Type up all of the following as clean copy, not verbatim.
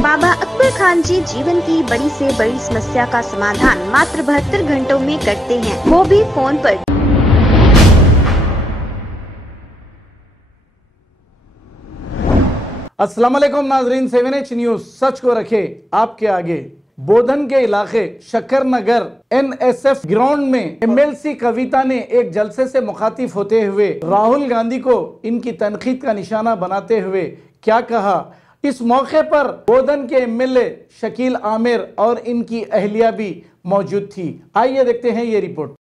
बाबा अकबर खान जी जीवन की बड़ी से बड़ी समस्या का समाधान मात्र 72 घंटों में करते हैं, वो भी फोन पर। अस्सलाम वालेकुम नाजरीन, 7H न्यूज सच को रखे आपके आगे। बोधन के इलाके शक्कर नगर NSF ग्राउंड में MLC कविता ने एक जलसे से मुखातिब होते हुए राहुल गांधी को इनकी तनकीद का निशाना बनाते हुए क्या कहा। इस मौके पर बोधन के MLA शकील आमिर और इनकी अहलिया भी मौजूद थी। आइए देखते हैं ये रिपोर्ट।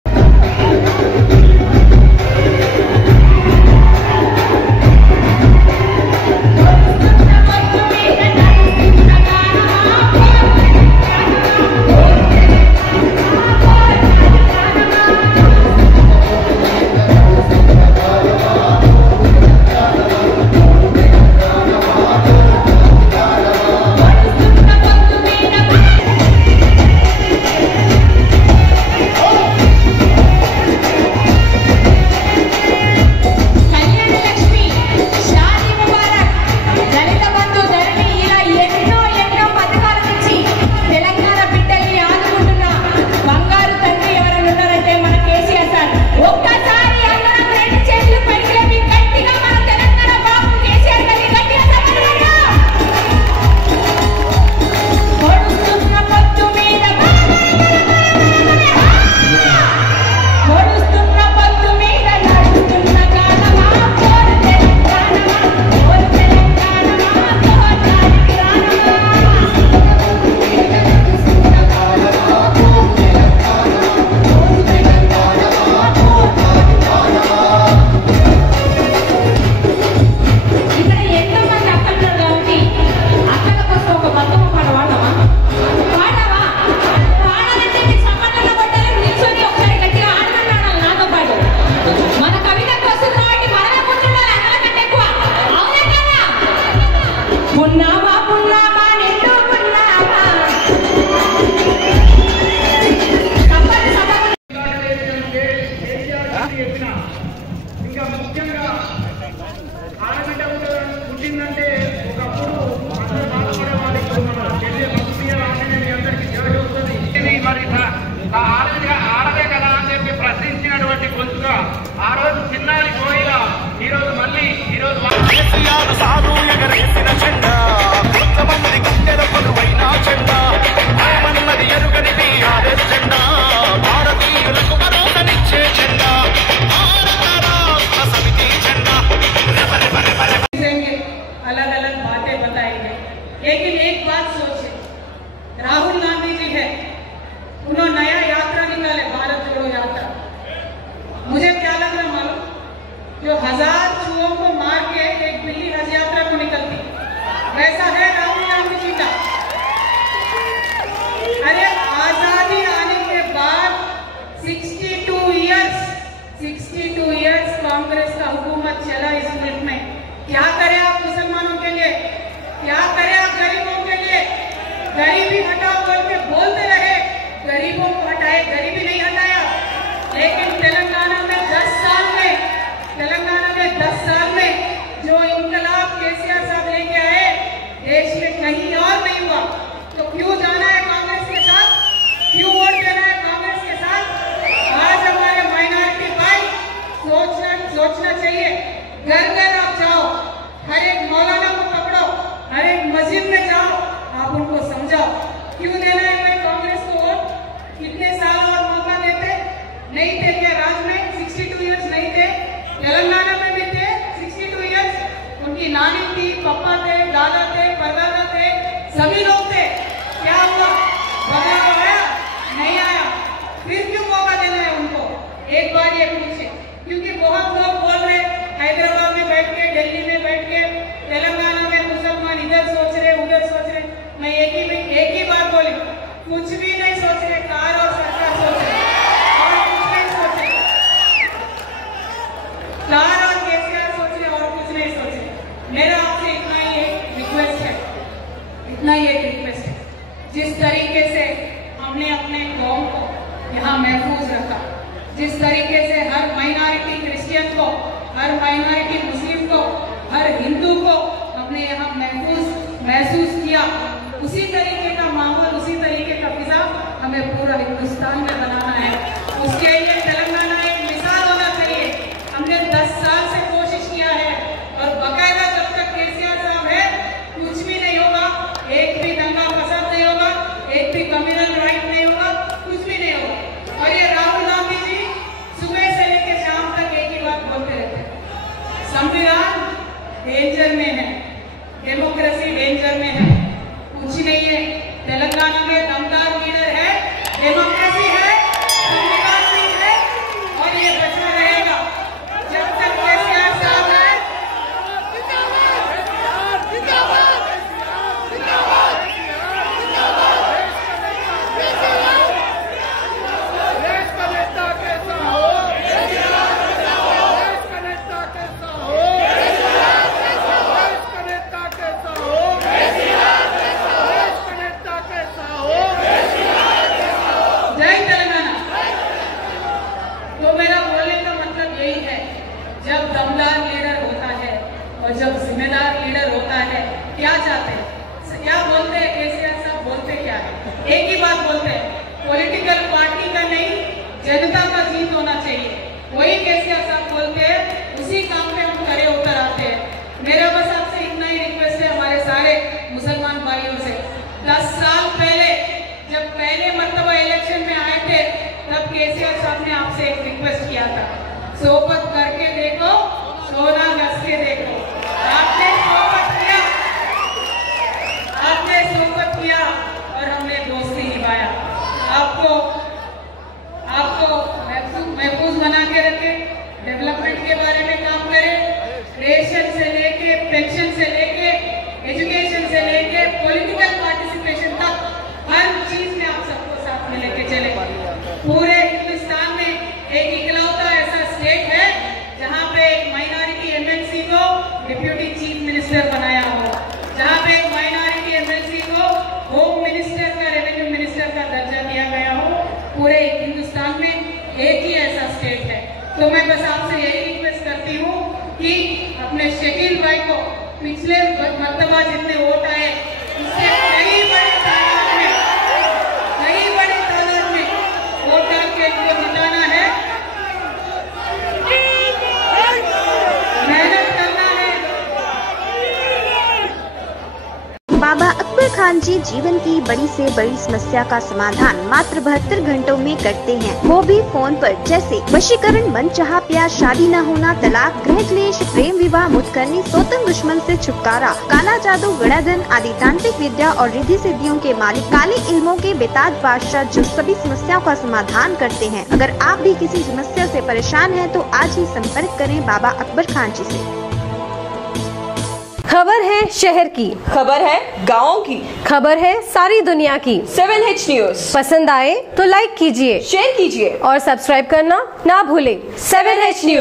लेकिन एक बात सोचे, राहुल गांधी जी है, उन्होंने नया यात्रा निकाले, भारत जोड़ो यात्रा। मुझे क्या लग रहा मालूम, जो 1000 चूहों को मार के एक बिल्ली हज यात्रा को निकलती, वैसा है राहुल गांधी जी का। अरे आजादी आने के बाद 62 इयर्स कांग्रेस का हुकूमत चला इस मुल्क में। क्या करें आप मुसलमानों के लिए, क्या करें आप गरीबों के लिए? गरीबी हटाओ बोल के बोलते रहे, गरीबों को हटाए, गरीबी नहीं हटाया। लेकिन तेलंगाना में 10 साल में जो इनकलाब केसीआर साहब लेके आए, देश में कहीं और नहीं हुआ। तो क्यों जाना है कांग्रेस के साथ, क्यों वोट देना है कांग्रेस के साथ? आज हमारे माइनॉरिटी भाई सोचना चाहिए। घर घर आप जाओ, हर एक मौलाना को पकड़ो, हर एक मस्जिद में जाओ, आप उनको समझाओ क्यों देना है भाई कांग्रेस को वोट। कितने साल और मौका देते, नहीं थे क्या राज्य में? 62 इयर्स नहीं थे, तेलंगाना में भी थे 62 इयर्स। उनकी नानी थी, पापा थे, दादा थे, परदादा थे, सभी लोग थे। क्या हुआ? बदलाव आया? नहीं आया। फिर क्यों मौका देना है उनको? एक बार ये पूछे, क्योंकि बहुत लोग बोल रहे हैदराबाद में बैठ के, दिल्ली में बैठ के, तेलंगाना में मुसलमान इधर सोच रहे, उधर सोच रहे। मैं एक ही बात बोली, कुछ भी नहीं सोच रहे, कार और सरकार सोच रहे, और कुछ नहीं सोच रहे। कार और केसीआर सोच रहे और कुछ नहीं सोच रहे। मेरा आपसे इतना ही एक रिक्वेस्ट है, जिस तरीके से हमने अपने कौम को यहाँ महफूज रखा, जिस तरीके से हर माइनॉरिटी क्रिश्चियन को, हर माइनॉरिटी मुस्लिम को, हर हिंदू को हमने यहाँ महसूस किया, 10 साल पहले जब पहले मर्तबा इलेक्शन में आए थे तब केसीआर साहब ने आपसे एक रिक्वेस्ट किया था, सोबत करके देखो, सोना घस के देखो। आपने सोबत किया और हमने दोस्ती निभाया। आपको महफूज बना के रखे, डेवलपमेंट के बारे में काम करे, रेशन से लेके पेंशन से लेके एजुकेशन से लेके पॉलिटिकल पार्टिसिपेशन तक हर चीज में आप सबको साथ में लेके चले। पूरे हिंदुस्तान में एक इकलौता ऐसा स्टेट है जहां पे एक माइनॉरिटी एमएलसी को डिप्यूटी चीफ मिनिस्टर बनाया हो, जहां पे एक माइनॉरिटी एमएलसी को होम मिनिस्टर का, रेवेन्यू मिनिस्टर का दर्जा दिया गया हो। पूरे हिंदुस्तान में एक ही ऐसा स्टेट है। तो मैं बस आपसे यही रिक्वेस्ट करती हूँ कि अपने शकील भाई को पिछले मर्तबा जितने वोट आए उससे कई बड़े तादाद में वोट डाल के इनको जिताना है, मेहनत करना है। बाबा अकबर खान जी जीवन की बड़ी से बड़ी समस्या का समाधान मात्र 72 घंटों में करते हैं, वो भी फोन पर। जैसे वशीकरण, मनचाहा प्यार, शादी न होना, तलाक, गृह क्लेश, प्रेम विवाह, मुतकरनी, सोतन दुश्मन से छुटकारा, काला जादू, गड़ाधन आदि तांत्रिक विद्या और रिद्धि सिद्धियों के मालिक काले इल्मों के बेताज बादशाह जो सभी समस्याओं का समाधान करते हैं। अगर आप भी किसी समस्या से परेशान हैं तो आज ही संपर्क करें बाबा अकबर खान जी से। खबर है शहर की, खबर है गाँव की, खबर है सारी दुनिया की। 7H न्यूज पसंद आए तो लाइक कीजिए, शेयर कीजिए और सब्सक्राइब करना ना भूलें। 7H news.